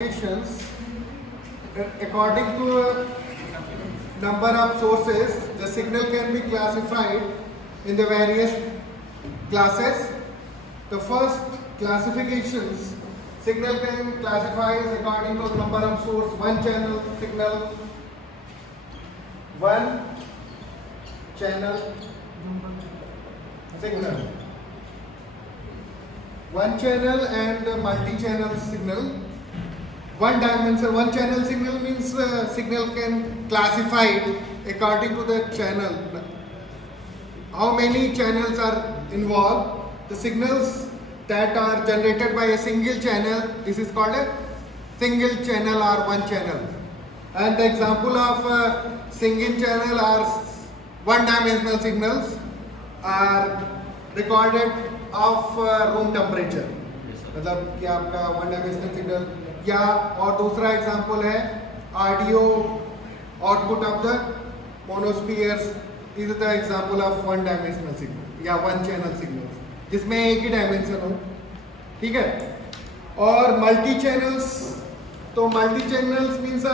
Applications, according to number of sources, the signal can be classified in the various classes. The first classifications, signal can classify according to number of source, one channel signal, one channel signal, one channel and multi-channel signal. One dimension, one channel signal means signal can classified according to the channel. How many channels are involved? The signals that are generated by a single channel, this is called a single channel or one channel. And the example of single channel are one dimensional signals are recorded of room temperature. मतलब कि आपका one dimensional signal, या और दूसरा example है audio output of the monospheres is the example of one dimensional signal या one channel signal जिसमें एक ही डायमेंशन हो, ठीक है। और मल्टी चैनल्स, तो multi channels means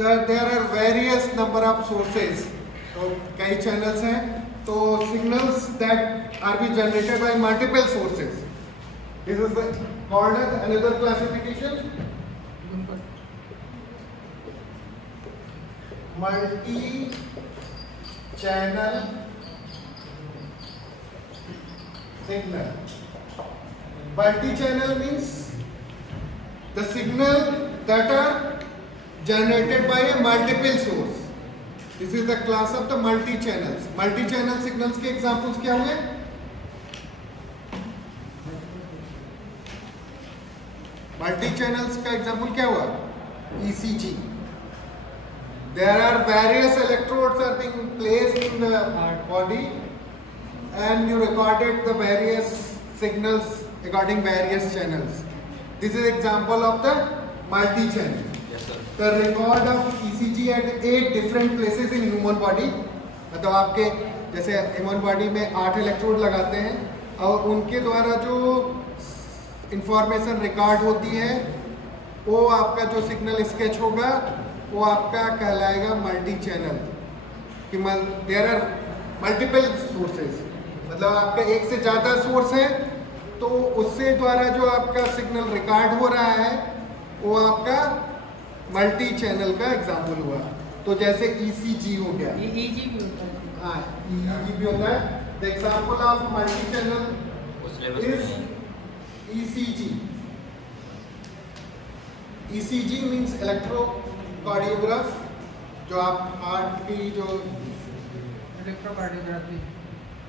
there are various number of sources, तो कई चैनल्स हैं, तो signals that are be generated by multiple sources. This is called as another classification, multi-channel signal. Multi-channel means the signal that are generated by a multiple source. This is the class of the multi-channels. Multi-channel signals के examples क्या हुए? Multi channels का example क्या हुआ? ECG. There are various electrodes are being placed in the body and you recorded the various signals regarding various channels. This is example of the multi-channel. Yes, sir. The record of ECG at 8 different places in human body. मतलब आपके जैसे human body में 8 electrode लगाते हैं और उनके द्वारा जो इंफॉर्मेशन रिकॉर्ड होती है वो आपका जो सिग्नल स्केच होगा वो आपका कहलाएगा मल्टी चैनल. कि देयर आर मल्टीपल सोर्सेज, मतलब आपका एक से ज़्यादा सोर्स है तो उससे द्वारा जो आपका सिग्नल रिकॉर्ड हो रहा है वो आपका मल्टी चैनल का एग्जाम्पल हुआ. तो जैसे ECG हो गया, हाँ EEG भी होता है. The example of multi channel is ECG. ECG means electrocardiograph, जो आप हार्ट की जो इलेक्ट्रोकार्डियोग्राफी,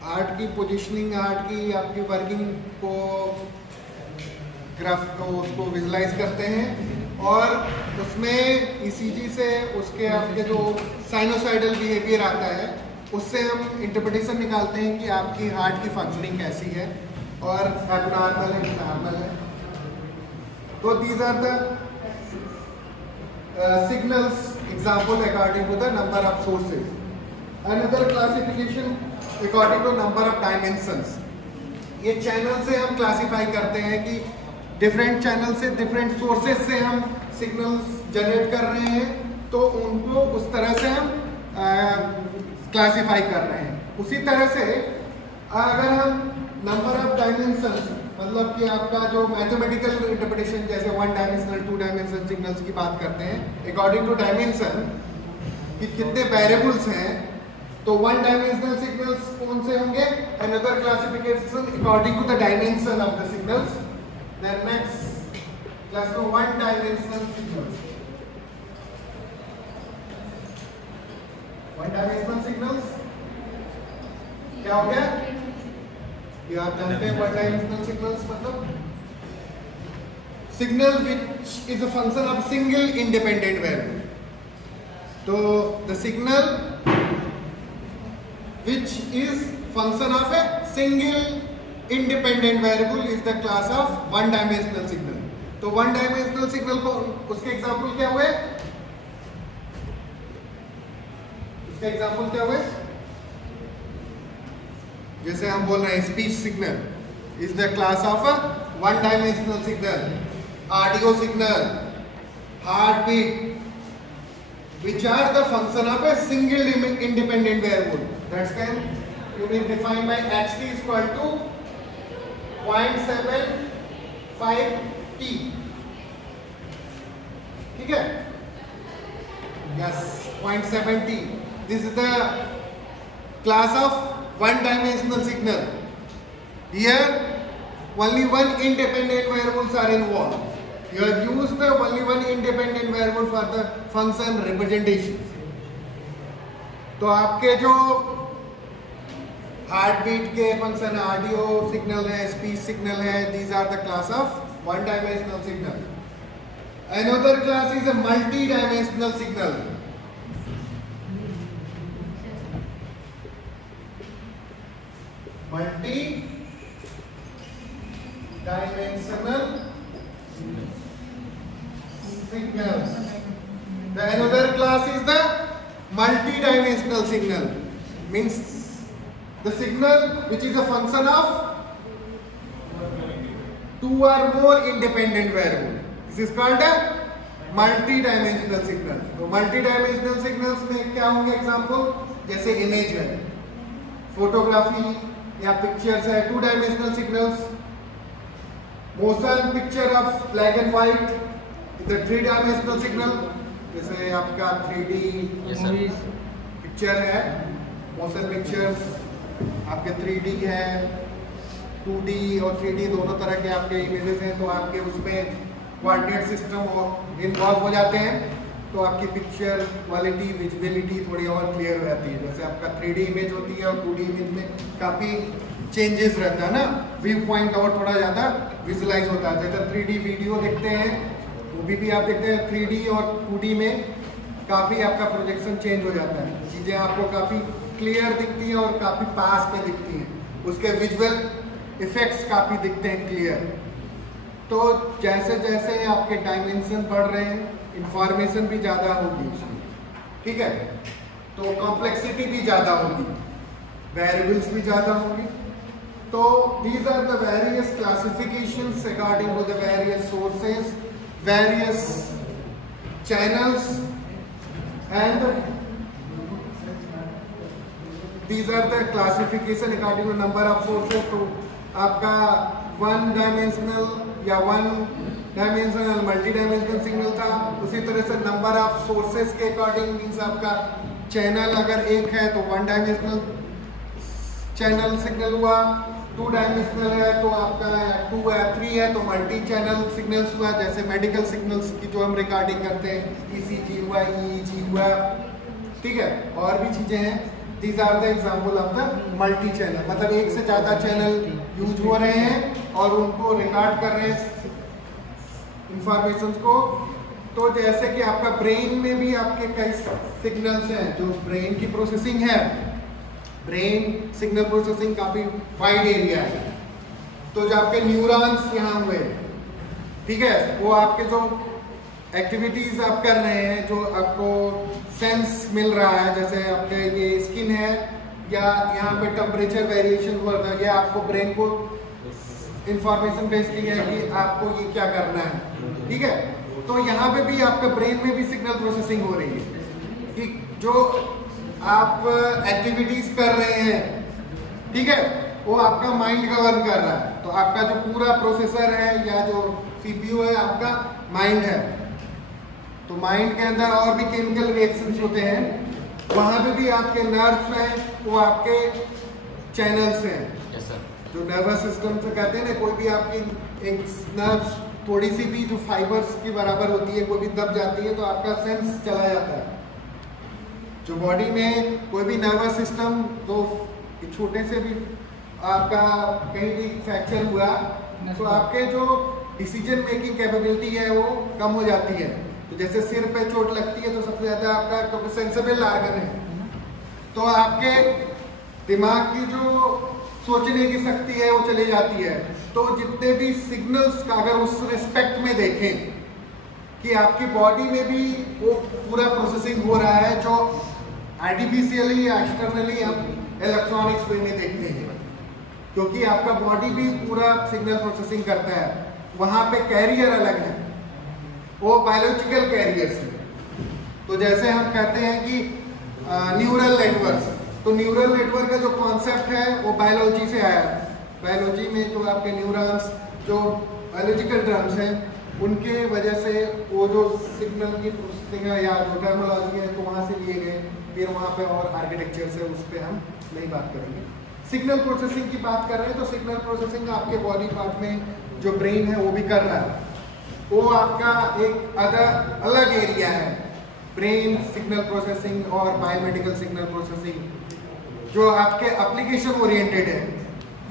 हार्ट की पोजीशनिंग, हार्ट की आपकी वर्किंग को ग्राफ को उसको विजुलाइज करते हैं और उसमें ECG से उसके आपके जो साइनोसाइडल बिहेवियर आता है उससे हम इंटरप्रिटेशन निकालते हैं कि आपकी हार्ट की फंक्शनिंग कैसी है और एबनॉर्मल है कि नॉर्मल है. तो these are the signals example according to the number of sources. Another classification according to number of dimensions. ये चैनल से हम क्लासिफाई करते हैं कि डिफरेंट चैनल से डिफरेंट सोर्सेज से हम सिग्नल्स जनरेट कर रहे हैं तो उनको उस तरह से हम क्लासिफाई कर रहे हैं. उसी तरह से अगर हम नंबर ऑफ डायमेंशंस, मतलब कि आपका जो मैथमेटिकल इंटरप्रिटेशन जैसे one dimensional, two dimensional signals की बात करते हैं अकॉर्डिंग टू डायमेंशन कि कितने वेरिएबल्स हैं, तो वन डायमेंशनल सिग्नल्स कौन से होंगे? Another classification according to the dimension of the signals. Then next class में one dimensional signals. One dimensional signals क्या हो गया? ये आप जानते हैं वन डायमेंशनल सिग्नल्स मतलब signal which is a function of single independent variable. तो the signal which is function of a single independent variable is the class of one dimensional signal. तो वन डायमेंशनल सिग्नल को उसके example क्या हुए? उसके example क्या हुए? जैसे हम बोल रहे हैं speech signal is the class of one dimensional signal. audio signal, heartbeat, which are the function of a single independent variable. That can be defined by xt is equal to 0.75 t. ठीक है? Yes, 0.7 t. This is the class of one-dimensional signal. Here, only one independent variables are involved. You have used the only one independent variable for the function representation. तो आपके जो heartbeat के function audio signal है, speech signal है, these are the class of one-dimensional signal. Another class is a multi-dimensional signal. Multi-dimensional signals. The another class is the multi-dimensional signal. Means the signal which is a function of two or more independent variables. This is called a multi-dimensional signal. तो multi-dimensional signals में क्या होंगे example? जैसे image है, photography या pictures है, two dimensional signals, motion picture of black and white, three dimensional signal, जैसे आपका 3D पिक्चर है, मोशन पिक्चर्स आपके 3D है, 2D और 3D दोनों तरह के आपके इमेजेस हैं, तो आपके उसमें कोऑर्डिनेट सिस्टम इन्वॉल्व हो जाते हैं, तो आपकी पिक्चर क्वालिटी विजिबिलिटी थोड़ी और क्लियर हो जाती है। जैसे आपका 3D इमेज होती है और 2D इमेज में काफ़ी चेंजेस रहता है ना, व्यू पॉइंट और थोड़ा ज़्यादा विजुलाइज होता है। जैसे 3D वीडियो देखते हैं तो भी आप देखते हैं 3D और 2D में काफ़ी आपका प्रोजेक्शन चेंज हो जाता है, चीज़ें आपको काफ़ी क्लियर दिखती हैं और काफ़ी पास में दिखती हैं, उसके विजुअल इफेक्ट्स काफ़ी दिखते हैं क्लियर। तो जैसे जैसे आपके डायमेंशन बढ़ रहे हैं, इंफॉर्मेशन भी ज़्यादा होगी उसमें, ठीक है, तो कॉम्प्लेक्सिटी भी ज़्यादा होगी, वेरिएबल्स भी ज़्यादा होंगी। तो these are the various classifications according to the various sources, various channels and these are the classification according to number of sources. तो आपका वन डायमेंशनल या one dimensional multi dimensional signal था, उसी तरह से नंबर ऑफ सोर्सेज के according means आपका channel अगर एक है तो वन डायमेंशनल चैनल सिग्नल हुआ, टू डायमेंशनल है तो आपका 2 है, 3 है तो मल्टी चैनल सिग्नल्स हुआ। जैसे मेडिकल सिग्नल्स की जो हम रिकॉर्डिंग करते हैं, ECG हुआ, EEG हुआ, ठीक है, और भी चीज़ें हैं। These are the example of the multi channel, मतलब एक से ज़्यादा चैनल यूज हो रहे हैं और उनको रिकॉर्ड कर रहे हैं इंफॉर्मेशन को। तो जैसे कि आपका ब्रेन में भी आपके कई सिग्नल्स हैं, जो ब्रेन की प्रोसेसिंग है, ब्रेन सिग्नल प्रोसेसिंग काफ़ी वाइड एरिया है। तो जो आपके न्यूरॉन्स यहाँ हुए, ठीक है, वो आपके जो एक्टिविटीज़ आप कर रहे हैं, जो आपको सेंस मिल रहा है, जैसे आपके ये स्किन है या यहाँ पे टेम्परेचर वेरिएशन हुआ था, ये आपको ब्रेन को इंफॉर्मेशन भेजती है कि आपको ये क्या करना है, ठीक है। तो यहाँ पे भी आपके ब्रेन में भी सिग्नल प्रोसेसिंग हो रही है कि जो आप एक्टिविटीज़ कर रहे हैं, ठीक है, वो आपका माइंड गवर्न कर रहा है। तो आपका जो पूरा प्रोसेसर है या जो CPU है आपका माइंड है, तो माइंड के अंदर और भी केमिकल रिएक्शंस होते हैं, वहाँ पे भी आपके नर्व्स हैं, वो आपके चैनल्स हैं। yes, जो नर्वस सिस्टम से कहते हैं ना, कोई भी आपकी एक नर्व्स थोड़ी सी भी जो फाइबर्स की बराबर होती है, कोई भी दब जाती है तो आपका सेंस चला जाता है। जो बॉडी में कोई भी नर्वस सिस्टम तो छोटे से भी आपका कहीं भी फ्रैक्चर हुआ तो आपके जो डिसीजन मेकिंग कैपेबिलिटी है वो कम हो जाती है। तो जैसे सिर पे चोट लगती है तो सबसे ज़्यादा आपका क्योंकि सेंसिबल आर्गन है, तो आपके दिमाग की जो सोचने की शक्ति है वो चली जाती है। तो जितने भी सिग्नल्स का अगर उस रिस्पेक्ट में देखें कि आपकी बॉडी में भी वो पूरा प्रोसेसिंग हो रहा है, जो आर्टिफिशियली या एक्सटर्नली हम इलेक्ट्रॉनिक्स वे में देखते हैं, क्योंकि आपका बॉडी भी पूरा सिग्नल प्रोसेसिंग करता है। वहाँ पे कैरियर अलग है, वो बायोलॉजिकल कैरियर्स हैं। तो जैसे हम कहते हैं कि न्यूरल नेटवर्क, तो न्यूरल नेटवर्क का जो कॉन्सेप्ट है वो बायोलॉजी से आया है। बायोलॉजी में जो आपके न्यूरॉन्स जो बायोलॉजिकल ड्रम्स हैं उनके वजह से वो जो सिग्नल की प्रोसेसिंग है या जो टर्मिनोलॉजी है तो वहाँ से लिए गए, फिर वहाँ पे और आर्किटेक्चर से उस पर हम नहीं बात करेंगे। सिग्नल प्रोसेसिंग की बात कर रहे हैं तो सिग्नल प्रोसेसिंग आपके बॉडी पार्ट में जो ब्रेन है वो भी कर रहा है, वो आपका एक अलग एरिया है। ब्रेन सिग्नल प्रोसेसिंग और बायोमेडिकल सिग्नल प्रोसेसिंग जो आपके एप्लीकेशन ओरिएंटेड है,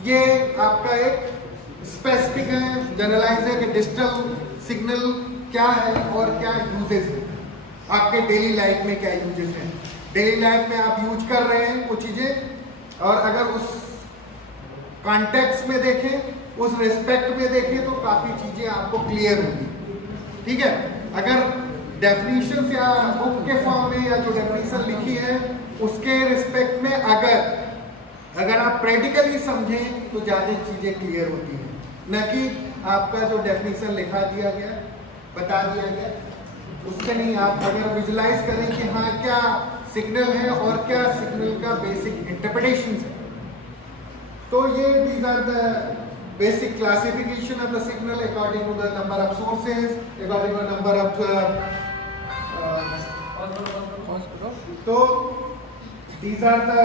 ये आपका एक स्पेसिफिक है, जनरलाइज है कि डिजिटल सिग्नल क्या है और क्या यूजेस है, आपके डेली लाइफ में क्या यूजेस हैं। डेली लाइफ में आप यूज कर रहे हैं वो चीज़ें, और अगर उस कॉन्टेक्स्ट में देखें, उस रिस्पेक्ट में देखें तो काफ़ी चीज़ें आपको क्लियर होगी। ठीक है, अगर डेफिनेशन या बुक के फॉर्म में या जो डेफिनेशन लिखी है उसके रिस्पेक्ट में अगर आप प्रैक्टिकली समझें तो ज़्यादा चीज़ें क्लियर होती हैं, न कि आपका जो डेफिनेशन लिखा दिया गया, बता दिया गया, उससे नहीं। आप अगर विजुलाइज करें कि हाँ क्या सिग्नल है और क्या सिग्नल का बेसिक इंटरप्रिटेशन है, तो ये these are the basic classification of the signal according to the number of sources, according to number of तो दीज आर द